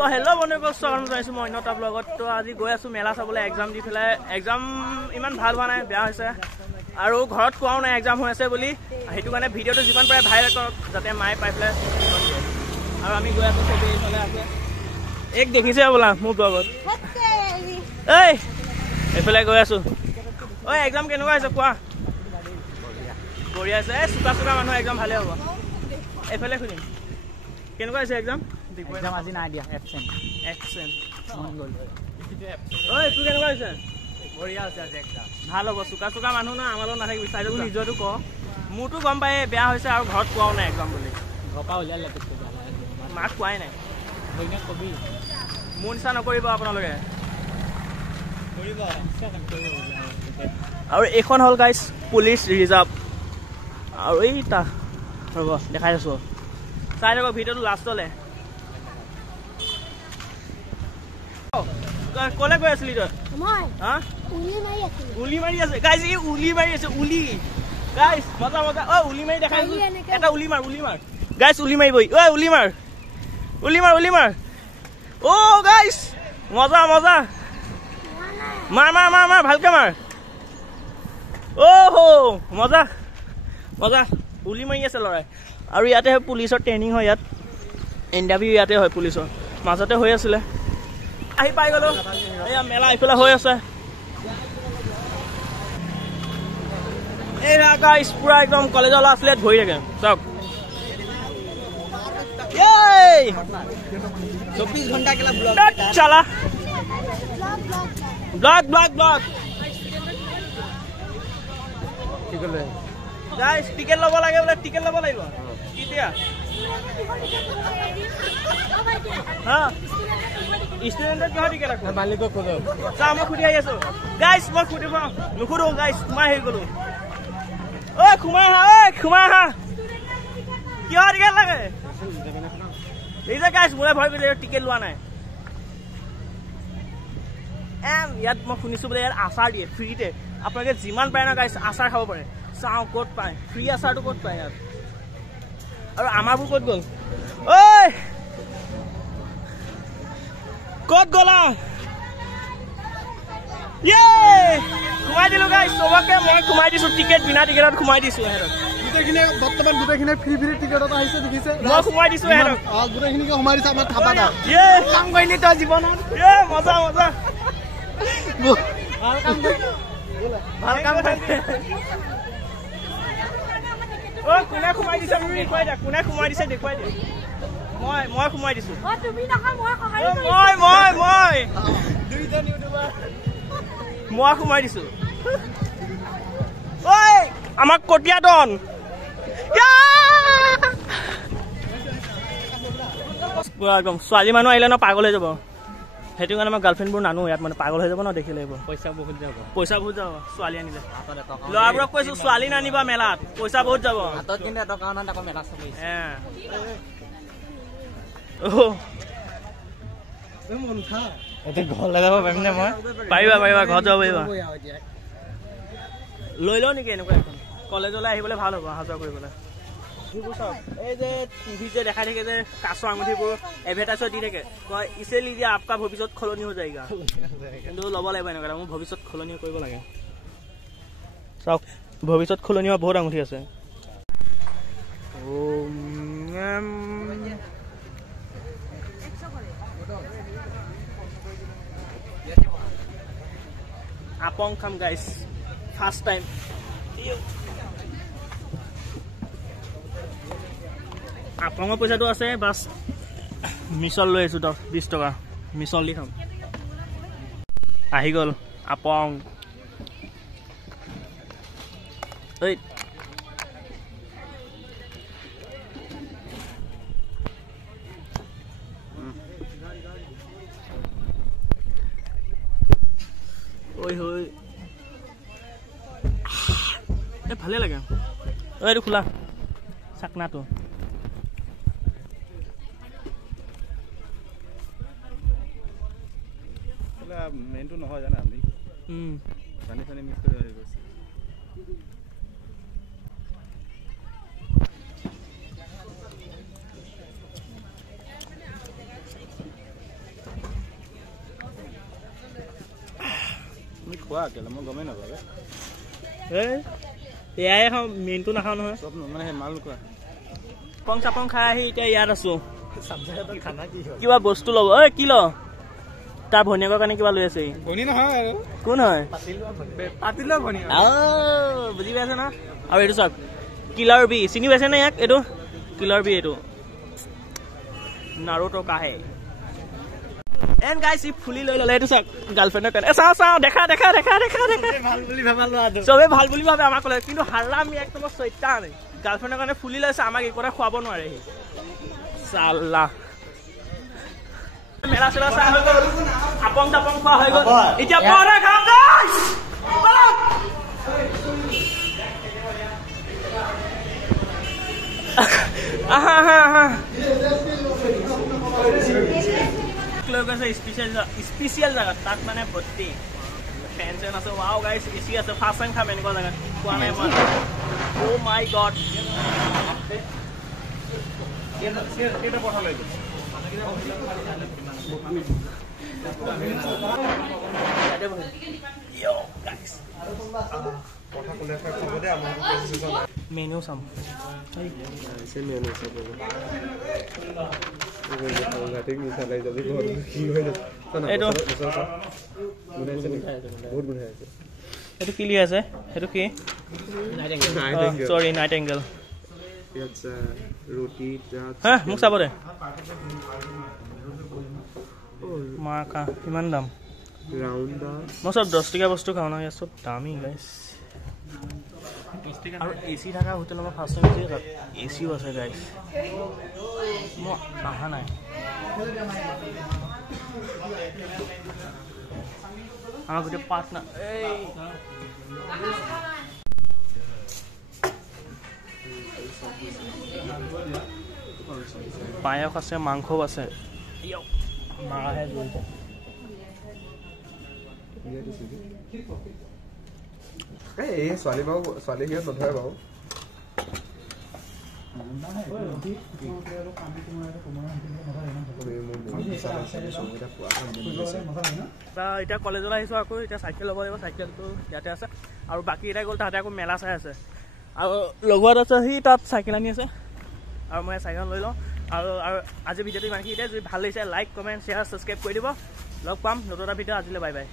তো হেল্ল' বন্ধুসকল স্বাগতম জনাইছোঁ মই অন্যতা ব্লগত। তো আজি গৈ আছোঁ মেলা চাবলৈ এক্সাম দি পেলাই। এক্সাম ইমান ভাল হোৱা নাই, বেয়া হৈছে আৰু ঘৰত কোৱাও নাই এক্সাম হৈ আছে বুলি। সেইটো কাৰণে ভিডিঅ'টো যিমান পাৰে ভাইৰেল কৰক যাতে মায়ে পাই পেলাই আৰু আমি গৈ আছোঁ চবেই এইফালে আছে। এক দেখিছে বোলা মোৰ ব্লগত। এই এইফালে গৈ আছোঁ। ঐ এক্সাম কেনেকুৱা হৈছে কোৱা? বঢ়িয়া আছে। এই চোকা চোকা মানুহ এক্সাম ভালে হ'ব। এইফালে শুনিম কেনেকুৱা হৈছে এক্সাম? এক্সাম আজি নাই দিয়া, এবসেন্ট। ঐ তোৰ কেনেকুৱা হৈছে? বঢ়িয়া হৈছে আজি এক্সাম। ভাল হ'ব। চোকা চোকা মানুহ না আমাৰ লগত নাথাকিবি। চাইডত নিজৰটো ক। মোৰতো গম পায় বেয়া হৈছে আৰু ঘৰত কোৱাও নাই এক্সাম বুলি। ঘৰৰ পৰা উলিয়াই লাগে মাক কোৱাই নাই। কবি মোৰ নিচিনা নকৰিব আপোনালোকে। কৰিব আৰু এইখন হ'ল গাইজ পুলিচ ৰিজাৰ্ভ। আৰু এইটা ৰ'ব দেখাই আছোঁ, চাই থাকক ভিডিঅ'টো লাষ্টলৈ। ক'লে গৈ আছিলি তই? হা উলি মাৰি আছে গাইজ। এই উলি মাৰি আছে উলি গাইজ। মজা মজা। অ উলি মাৰি দেখাই আছোঁ। এটা উলি মাৰ গাইজ। উলি মাৰিবই। ঐ উলি মাৰ অ' গাইজ মজা মজা। মাৰ ভালকে মাৰ। অ' মজা মজা। উলি মাৰি আছে ল'ৰাই। আৰু ইয়াতে পুলিচৰ ট্ৰেইনিং হয়, ইয়াত ইণ্টাৰভিউ ইয়াতে হয় পুলিচৰ। মাজতে হৈ আছিলে, আহি পাই গ'লো। এয়া মেলা এইফালে হৈ আছে। এই গাইজ পুৰা একদম কলেজৰ ল'ৰা ছোৱালীয়ে ভৰি থাকে চাওক। 24 घंटा के लिए चला ब्लॉग गाइस टिकट লব লাগে বলে। টিকেট লব লাগিব কিতিয়া? হ্যাঁ স্টুডেন্টৰ কিহৰ টিকেট আছে? मालिকক কলো চা মই খুদি আহি আছো গাইস। মই খুদি পাওঁ নুখুদো গাইস। খুমাই আহি গলো। ঐ খুমাই আহা কিহৰ টিকেট লাগে? এই যে গাইস মোৰে ভয় কৰিলে টিকেট লোৱা নাই। ইয়াত মই শুনিছোঁ বোলে ইয়াত আচাৰ দিয়ে ফ্ৰীতে। আপোনালোকে যিমান পাৰে না গাইছ আচাৰ খাব পাৰে। চাওঁ ক'ত পায় ফ্ৰী আচাৰটো, ক'ত পায় ইয়াত? আৰু আমাৰবোৰ ক'ত গ'ল? ঐ ক'ত গ'লা? সোমাই দিলোঁ গাইছ চবকে। মই সোমাই দিছোঁ টিকেট বিনা টিকেটত সোমাই দিছোঁ সিহঁতক। বৰ্তমান গোটেইখিনি ফ্ৰী টিকেটত আহিছে দেখিছে। মই সোমাই দিছোঁ সিহঁতক। গোটেইখিনিকে সোমাই দিছে আমাৰ থাপা দা। কাম কৰিলি তই জীৱনত। মজা মজা ভাল কাম কৰিলি। অ কোনে সোমাই দিছে মোক দেখুৱাই দে। কোনে সোমাই দিছে দেখুৱাই দে। মই সোমাই দিছোঁ। মই সোমাই দিছোঁ। ঐ আমাক কটীয়া দন পুৰা একদম ছোৱালী মানুহ আহিলে ন পাগল হৈ যাব। সেইটো কাৰণে মই গাৰ্লফ্ৰেণ্ডবোৰ নানো ইয়াত, মানে পাগল হৈ যাব ন দেখিলে এইবোৰ। পইচা বহুত যাব ছোৱালী আনিলে। ল'ৰাবোৰক কৈছোঁ ছোৱালী নানিবা মেলাত, পইচা বহুত যাব। পাৰিবা ঘৰত যাব পাৰিবা। লৈ লওঁ নেকি এনেকুৱা এখন? কলেজলৈ আহিবলৈ ভাল হ'ব অহা যোৱা কৰিবলৈ। এই যে টিভিত যে দেখাই থাকে যে কাছৰ আঙুঠিবোৰ এডভাৰটাইজত দি থাকে, কয় ইছে লিজিয়ে আপকা ভৱিষ্যত সলনি হৈ যায়গা। কিন্তু ল'ব লাগিব এনেকুৱা। মোৰ ভৱিষ্যত সলনি কৰিব লাগে। চাওক ভৱিষ্যত সলনি হোৱা বহুত আঙুঠি আছে। আপং খাম গাইছ ফাৰ্ষ্ট টাইম। আপঙৰ পইচাটো আছে বাছ। মিছল লৈ আহিছোঁ 20 টকা। মিছল দি খাম। আহি গ'ল আপং। ঐ ভালে লাগে। এইটো খোলা চাকনাটো। মেইনটো নহয় জানা আমি পানী মিক্স কৰি আহি গৈছে। খোৱা কেলে মই গমেই নাপাওঁ এয়াই খাওঁ মেইনটো নাখাওঁ নহয় চব মানে সেই মাল খোৱা পং চাপং খাই আহি এতিয়া ইয়াত আছো কিবা বস্তু ল'ব ঐ কি ল তাৰ ভনীয়েকৰ কাৰণে কিবা লৈ আছে ভনী নহয় আৰু কোন হয় পাতিলো ভনী বুজি পাইছে না আৰু এইটো চাওক কিলাৰ বি চিনি পাইছে নে ইয়াক এইটো কিলাৰ বি এইটো নাৰুতো কাহে এন গাইছ ই ফুলি লৈ ল'লে এইটো চাওক গাৰ্লফ্ৰেণ্ডৰ কাৰণে চাওঁ চাওঁ দেখা দেখা দেখা দেখা দেখা ভাল বুলি ভাবা লোৱা চবেই ভাল বুলি ভাবে আমাক ক'লে কিন্তু হাল্লা আমি একদম চৈতান গাৰ্লফ্ৰেণ্ডৰ কাৰণে ফুলি লৈছে আমাক একোটা খুৱাব নোৱাৰে সি চাল্লা মেলা চেলা চাই হৈ গ'ল আপং তাপং খোৱা হৈ গ'ল এতিয়া পৰে খাম গাইছ আহা আহা আহা লৈ গৈছে স্পেচিয়েল জেগাত তাত মানে ভৰ্তি ফেন চেন আছে ৱাও গাইছ এচি আছে ফাৰ্ষ্ট টাইম খাম এনেকুৱা জেগাত খোৱা নাই মই অ' মাই গড কেইটা পঠা লৈ মেনু চাম এইটো কি লিখা আছে সেইটো কি চৰি নাইট এংগেল হা মোক চাব দে মাৰ কা কিমান দাম মই চব 10 টকীয়া বস্তু খাওঁ ন ইয়াত চব দামী গাইছ আৰু এচি থকা হোটেলত মই ফাৰ্ষ্ট টাইম তাত এচিও আছে গাইছ মই অহা নাই আমাৰ গোটেই পাৰ্টনাৰ এই পায়স আছে মাংসও আছে মাৰাহে জড়িত এই ছোৱালী বাৰু ছোৱালী সিহঁত নধৰে বাৰু এতিয়া কলেজলৈ আহিছোঁ আকৌ এতিয়া চাইকেল ল'ব লাগিব চাইকেলটো ইয়াতে আছে আৰু বাকী এটা গ'ল তাহাঁতে আকৌ মেলা চাই আছে আৰু লগোৱাত আছে সি তাত চাইকেল আনি আছে আৰু মই চাইকেল লৈ লওঁ আৰু আজি ভিডিঅ'টো ইমানখিনি এতিয়া যদি ভাল লাগিছে লাইক কমেণ্ট শ্বেয়াৰ ছাবস্ক্ৰাইব কৰি দিব লগ পাম নতুন এটা ভিডিঅ' আজিলৈ বাই বাই